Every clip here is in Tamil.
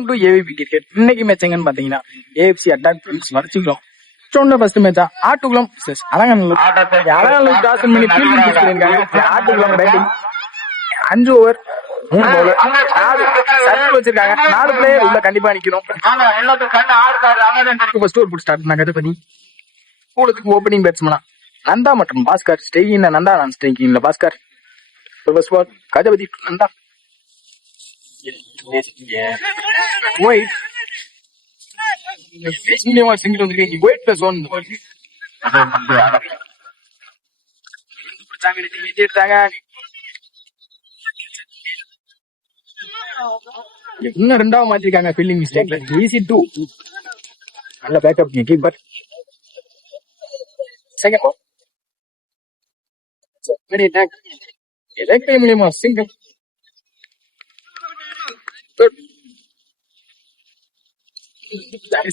Welcome to AVP cricket. இன்னைக்கு மேட்ச் எங்கன்னு பாத்தீங்கன்னா ஏஎஃப்சி அட்டாக் வரைச்சுக்கிறோம். ஃபர்ஸ்ட் மேட்சா ஆட்டுக்குளம் அலங்கநல்லூர். அலங்கநல்லூர் டாஸ் பண்ணி ஃபீல்டிங் சூஸ் பண்ணிருக்காங்க. Attukulam batting 5 over 3 bowler 4 circle வச்சிருக்காங்க. 4 பிளேயர் உள்ள கண்டிப்பா நிக்கணும். ஃபர்ஸ்ட் ஓவர் ஸ்டார்ட் பண்ண கதபதி ஸ்கூலுக்கு ஓப்பனிங் பேட்ஸ்மனா நந்தா மற்றும் பாஸ்கர். ஸ்டேயிங் நந்தா, நான் staying Bhaskar. First ball Gajapathi Nanda. Wait. Single wait plus one. இன்னும் ரெண்டாவது மாத்திருக்காங்க ஃபீல்டிங் மிஸ்டேக்ல. ஈஸி 2 நல்ல backup keeper. Second ball ready attack leg time மூலமா சிங்கிள்.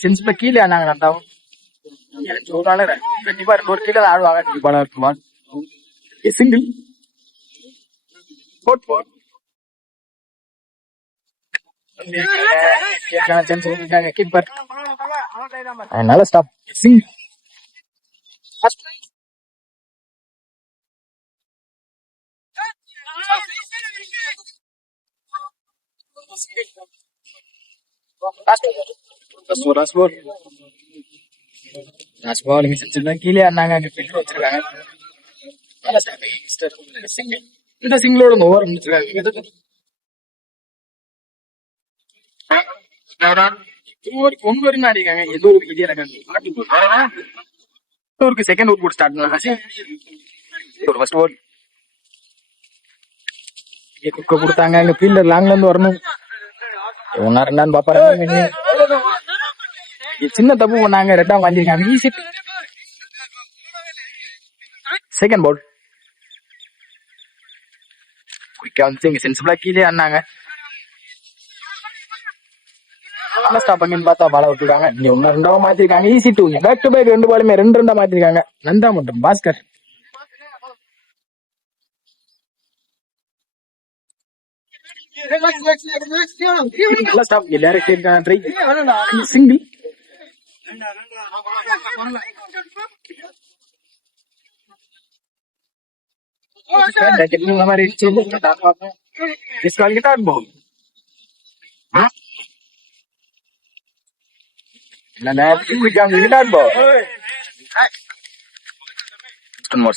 சென்ஸ்ல கீழே ஆனாங்க நந்தாவும் கண்டிப்பா 2 கீழே ஆடுவாங்க. சிங்கிள் கீப்பர் நல்ல ஸ்டாப். சிங்கிள் கீழே ஆனாங்க. வச்சிருக்காங்க இந்த சிங்கிளோட ஓவர் முடிச்சிருக்காங்க. ஒன்பது ஆடிக்காங்க. ஏதோ ஒரு விஜய் செகண்ட் ஓவர் போட்டு ஸ்டார்ட் பண்ணாங்க. ஒரு ஃபர்ஸ்ட் ஓவர் குக்க கொடுத்தாங்க. அங்க ஃபீல்டர் லாங்ல இருந்து வரணும். ஒன்னா ரெண்டான்னு பாப்பாரு. சின்ன தப்பு பண்ணாங்க. ரெண்டாம் வாங்கிருக்காங்க. ஈஸி செகண்ட் பால் குயிக்கா வந்து சென்சிபிளா கீழே ஆனாங்க. ஸ்டாப் பண்ணி பார்த்தா பால விட்டுருக்காங்க. இங்க ஒன்னு ரெண்டாவா மாத்திருக்காங்க. ஈஸி 2 பேக் டு பேக் 2 பாலுமே 2 மாத்திருக்காங்க. நந்தா மற்றும் Bhaskar. Single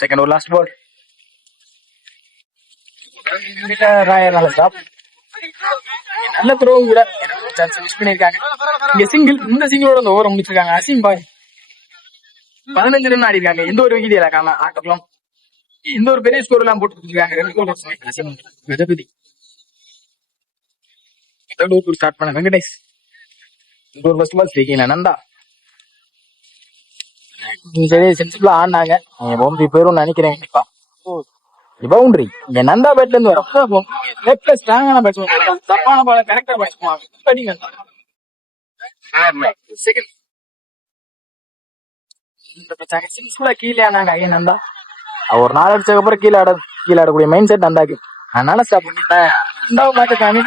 second over last ball நல்ல த்ரோ கூட மிஸ் பண்ணிருக்காங்க. இங்க சிங்கிள். இந்த சிங்கிளோட அந்த ஓவர் முடிச்சிருக்காங்க. அசீம் பாய் 15 ரன் ஆடி இருக்காங்க. எந்த ஒரு விக்கெட் இழக்காம ஆட்டக்குளம் எந்த ஒரு பெரிய ஸ்கோர் எல்லாம் போட்டு கொடுத்துருக்காங்க. கஜபதி ஸ்டார்ட் பண்ண வெங்கடேஷ். ஃபர்ஸ்ட் பால் ஸ்ட்ரைக்கிங்ல நந்தா. சென்சிபிளா ஆடினாங்க. பவுண்டரி போயிரும் நினைக்கிறேன். பவுண்டரி இங்க நந்தா பேட்ல இருந்து வரும். லெஃப்ட்ல ஸ்ட்ராங்கான பேட்ஸ்மேன். தப்பான பால கரெக்டா பேட்ஸ்மேன். கீழே ஆனாங்க. ஐயா நந்தா ஒரு 4 அடிச்சதுக்கு அப்புறம் கீழே ஆடக்கூடிய மைண்ட் செட் நந்தாக்கு. அதனால ஸ்டாப் பண்ணிட்டேன். ரெண்டாவது மாத்திருக்காங்க.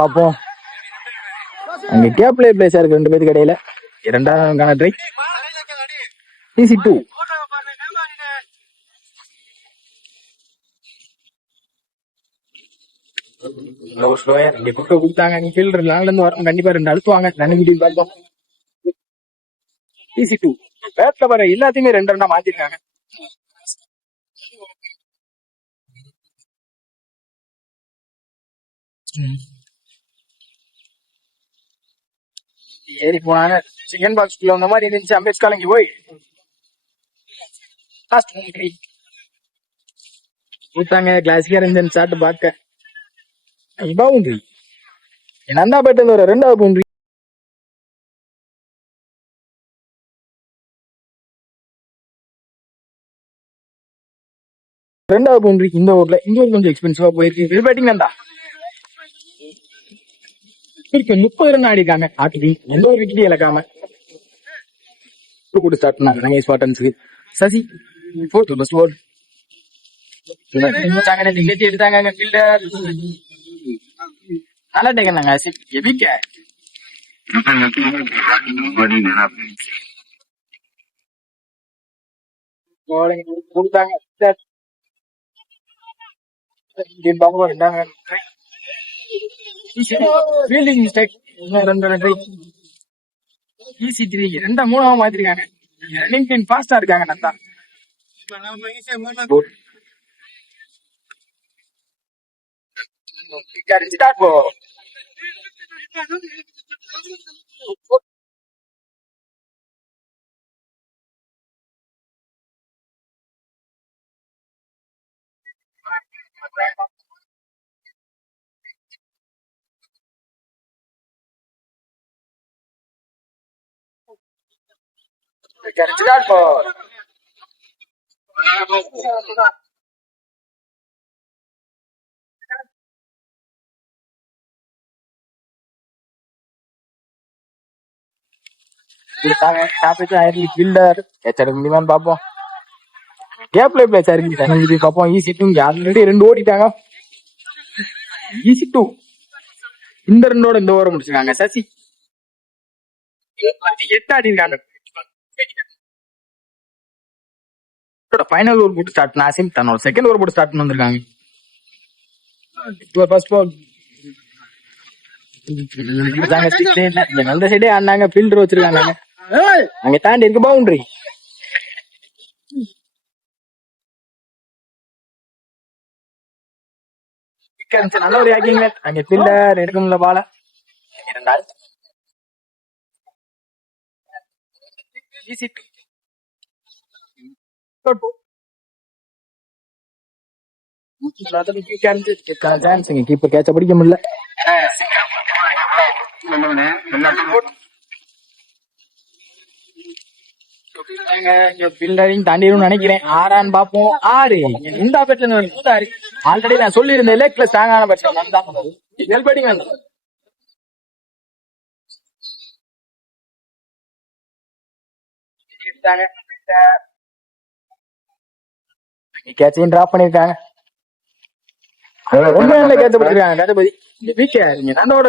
பாப்போம். அங்க கேப்ல பிளேஸா இருக்கு 2 பேருக்கு இடையில. இரண்டாவது ட்ரை ஈஸி 2. கொடுத்தாங்க. ஃபீல்டர் லாங்ல இருந்து வரும். கண்டிப்பா 2 அழுத்துவாங்க. ஈஸி 2 பேட்ல வர எல்லாத்தையுமே 2 மாத்திருக்காங்க. ஏறி போனாங்க. செகண்ட் பாக்ஸ்குள்ள வந்த மாதிரி இருந்துச்சு. அம்பேத்கர் இங்க போய் கொடுத்தாங்க. கிளாசிக்கா இருந்துச்சு சாட்டு பார்க்க. பவுண்டரி நந்தா பேட்டு ஒரு 2வது பவுண்டரி. இந்த ஊர்ல கொஞ்சம் எக்ஸ்பென்சிவா போயிருக்கு. பேட்டிங் நந்தா இருக்கு 30 ரன் ஆடிருக்காங்க ஆட்டுக்கு, எந்த ஒரு விக்கெட்டும் இழக்காம. கூட ஸ்டார்ட் பண்ணாங்க ரமேஷ் பாட்டன்ஸுக்கு. சசி ஃபோர்த் பஸ் ஓவர் எடுத்தாங்க ஃபீல்டர். நல்லா டேக்கனாங்க எபிக்க கொடுத்தாங்க. ஃபீல்டிங் மிஸ்டேக், ஈஸி 3 2 3 மாத்திருக்காங்க. ரன்னிங் ஃபாஸ்டா இருக்காங்க நல்லா. ஸ்டார்ட் போ ஸ்டார்ட் போ ஃபீல்டர் எடுக்க முடியுமான்னு பாப்போம். கேப்ல பிளேஸ் இருக்கு பாப்போம். ஈஸி 2 ஆல்ரெடி 2 ஓடிட்டாங்க. ஈஸி 2 இந்த 2 இந்த ஓவர் முடிச்சிருக்காங்க. சசி 8 ஆடி இருக்காங்க. ஃபைனல் ஓவர் போட்டு ஸ்டார்ட் பண்ண ஆசிம் தன்னோட செகண்ட் ஓவர் போட்டு ஸ்டார்ட் பண்ணி வந்திருக்காங்க. ஃபர்ஸ்ட் பால் நல்ல சைடே ஆடினாங்க. ஃபீல்டர் வச்சிருக்காங்க அங்க தாண்டி இருக்கு பவுண்டரி. நல்ல ஒரு ஆக்கிங்க அங்க ஃபீல்டர் எடுக்க முடியல பால. கீப்பர் கேட்ச பிடிக்க முடியல. தாண்டிடும் நினைக்கிறேன். 6 பாப்போம். 6 இந்த ஆல்ரெடி நான் சொல்லி இருந்தேன் லெக்ல ஸ்ட்ராங்கான பேட்ஸ்மேன். கேட்சையும் டிராப் பண்ணிருக்காங்க. கேட்ச போட்டிருக்காங்க. கஜபதி நந்தோட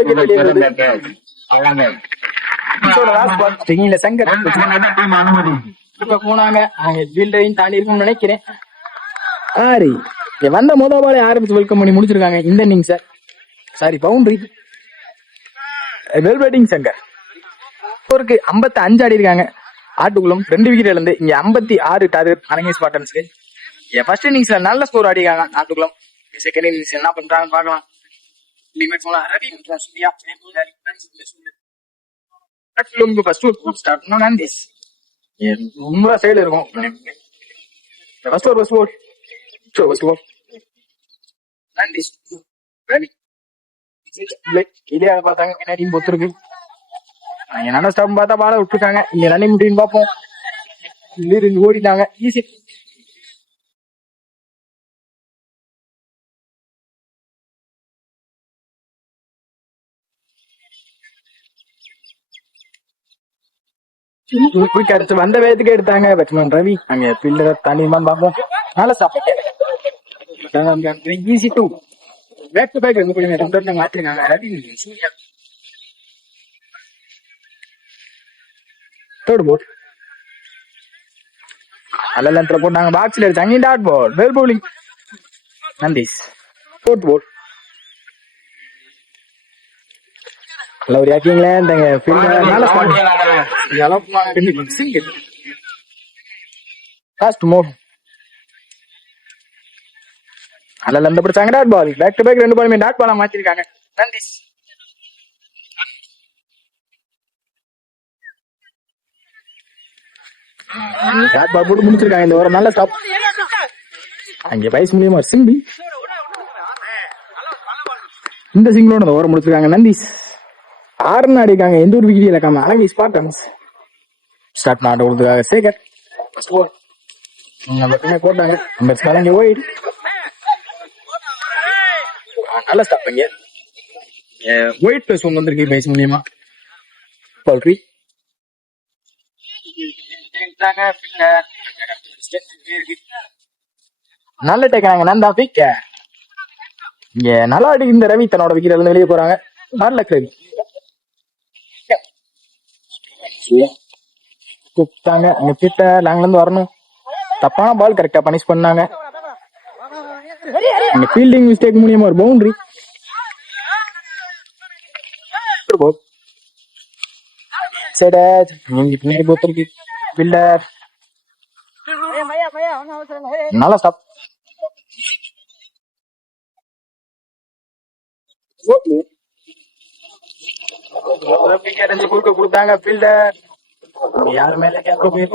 போனாங்க. ஃபீல்டரையும் தாண்டி இருக்கும்னு நினைக்கிறேன். 6 வந்த மொதல் பாலே ஆரம்பிச்சு வெல்கம் பண்ணி முடிச்சிருக்காங்க இந்த innings. Sorry boundary. Well batting Shankar 55 ஆடி இருக்காங்க. ஆட்டுக்குள்ளும் 2 விக்கெட் இழந்து இங்க 56 டார்கெட் அரங்கேஷ் பாட்டன்ஸ்க்கு. ஃபர்ஸ்ட் இன்னிங்ஸ்ல நல்ல ஸ்கோர் ஆடிக்காங்க ஆட்டுக்குளம். செகண்ட் இன்னிங்ஸ் என்ன பண்றாங்கன்னு பாக்கலாம். சைடு இருக்கும். பார்த்தாங்க பின்னாடி பொத்துருக்கு. என்ன ஸ்டாப் பார்த்தா பால விட்டுருக்காங்க. இங்க ரன்னிங் முடியும்னு பார்ப்போம். ஓடிட்டாங்க. ஈஸி அடுத்து வந்த வேகத்துக்கு எடுத்தாங்க பேட்ஸ்மேன் ரவி. அங்க ஃபீல்டர் தாண்டிமான்னு பார்ப்போம். நல்ல stop. Easy 2 back to back மாத்திருக்காங்க. ரவி தேர்ட் போல் அல்ல போட்டாங்க. பாக்ஸ்ல எடுத்தாங்க. Dot ball. Well bowling Nandeesh. Fourth ball நல்ல ஒரு ஆக்கிங்களே. அல்ல இந்த பிடிச்சாங்க. Dot ball. Back to back 2 பாலுமே டாட் பாலா மாத்திருக்காங்க நந்தீஷ். டாட் பால் போட்டு முடிச்சிருக்காங்க. இந்த ஒரு நல்ல ஸ்டாப். அங்கே பைஸ் மூலியமா சிம்பி இந்த சிங்கிளோட ஓவர் முடிச்சிருக்காங்க நந்தீஷ். 6 ரன் அடிக்காங்க. எந்த ஒரு விக்கெட் இழக்காம அரங்கேஷ் பாட்டன்ஸ். ஸ்டார்ட் நாட் கொடுத்துருக்காங்க சேகர். போட்டாங்க. நல்ல ஸ்டாப். ஒயிட் பிளஸ் ஒன் வந்திருக்கு பேஸ் மூலியமா பல்ட்ரி. நல்ல டேக்காங்க நந்தா பிக்க. இங்க நல்லா அடி இந்த ரவி தன்னோட விக்கெட்ல இருந்து வெளியே போறாங்க. நல்ல ரவி கூப்பிட்டாங்க அங்க கிட்ட லாங்ல இருந்து வரணும். தப்பான பால் கரெக்டா பனிஷ் பண்ணாங்க. இங்க ஃபீல்டிங் மிஸ்டேக் மூலியமா ஒரு பவுண்டரி. பின்னாடி போத்திருக்கு பில்லர். நல்லா ஸ்டாப். கொடுத்தாங்க ஃபீல்டர். யாரு மேல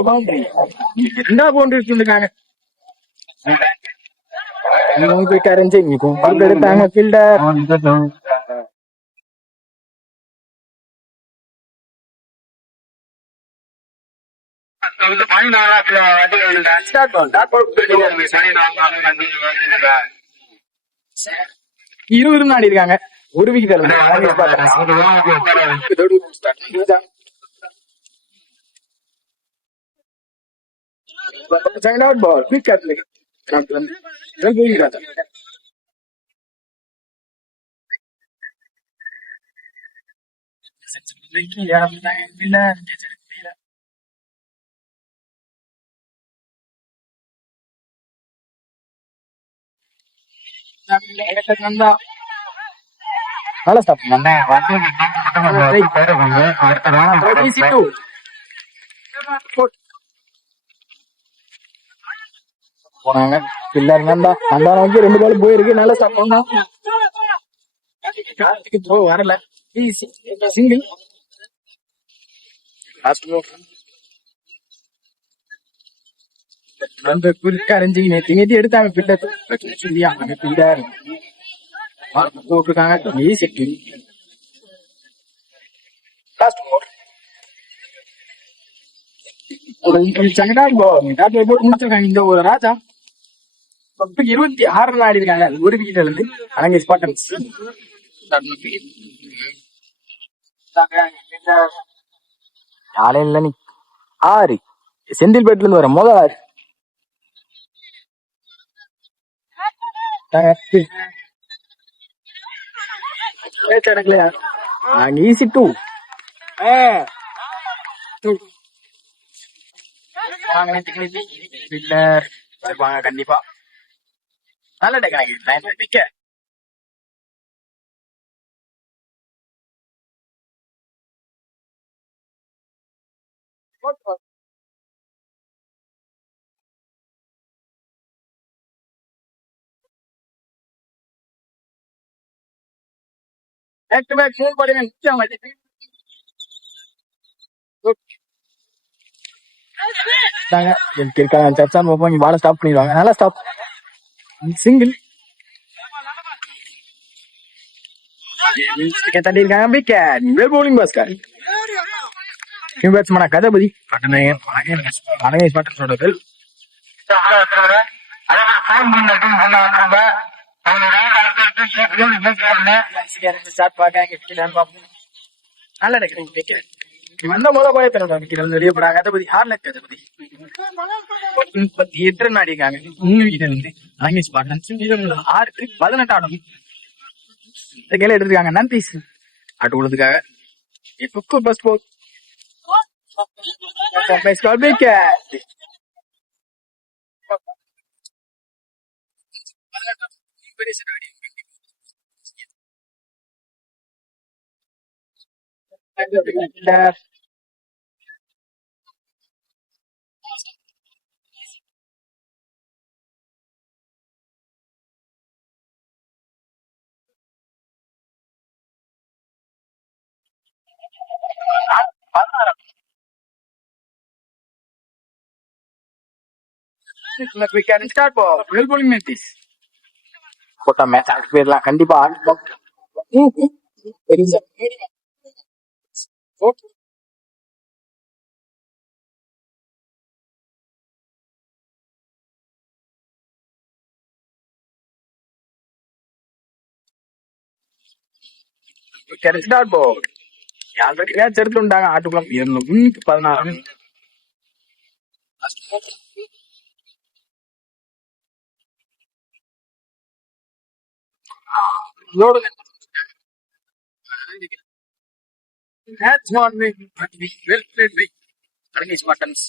பவுண்டரி. என்ன பவுண்டரி இருக்காங்க எடுத்தாங்க ஃபீல்டர். இருபது ஆடி இருக்காங்க. ஒரு wicket second out ball quick நல்லா ஸ்டாப் போனாங்க. பில்லர் நந்தா நந்தா நோக்கி 2 பால் போயிருக்கு. நல்ல ஸ்டாப் பண்ணா த்ரோ வரல. சிங்கிள் குறிக்கரைஞ்சி நேற்று எடுத்தாங்க பில்லர் போட்டிருக்காங்க. முடிச்சிருக்காங்க இந்த ஒரு ராஜா 26 ஆடி இருக்காங்க. ஒரு விக்கெட்ல இருந்து அலங்கை ஸ்பாட்டன்ஸ். காலையில நீ 6 செந்தில்பேட்ல இருந்து வர முதல் 6 ஈஸி 2 கண்டிப்பா நல்ல take. Back to back 3 ball பால ஸ்டாப் பண்ணிடுவாங்க. நல்லா ஸ்டாப் சிங்கிள் தட்டி இருக்காங்க. பவுலிங் பாஸ்கர் பேட்ஸ்மேனா கதபதி நல்ல வந்த முதல் பாலே வெளியே போறாங்க. கதபதி ஹார்லக் கதபதி 38 ரன் ஆடி இருக்காங்க. 3 விக்கெட் வந்து 6-18 ஆடும் கையில எடுத்துருக்காங்க. நன்றி ஆட்டு உள்ளதுக்காக பஸ் போ போட்டா மேட்ச் ஆடி போயிடலாம் கண்டிப்பா. கிடைச்சிட்டா இப்போ ஆல்ரெடி மேட்ச் எடுத்துட்டாங்க ஆட்டுக்குளம் 216. இதோட match morning, but we will play Turkish buttons.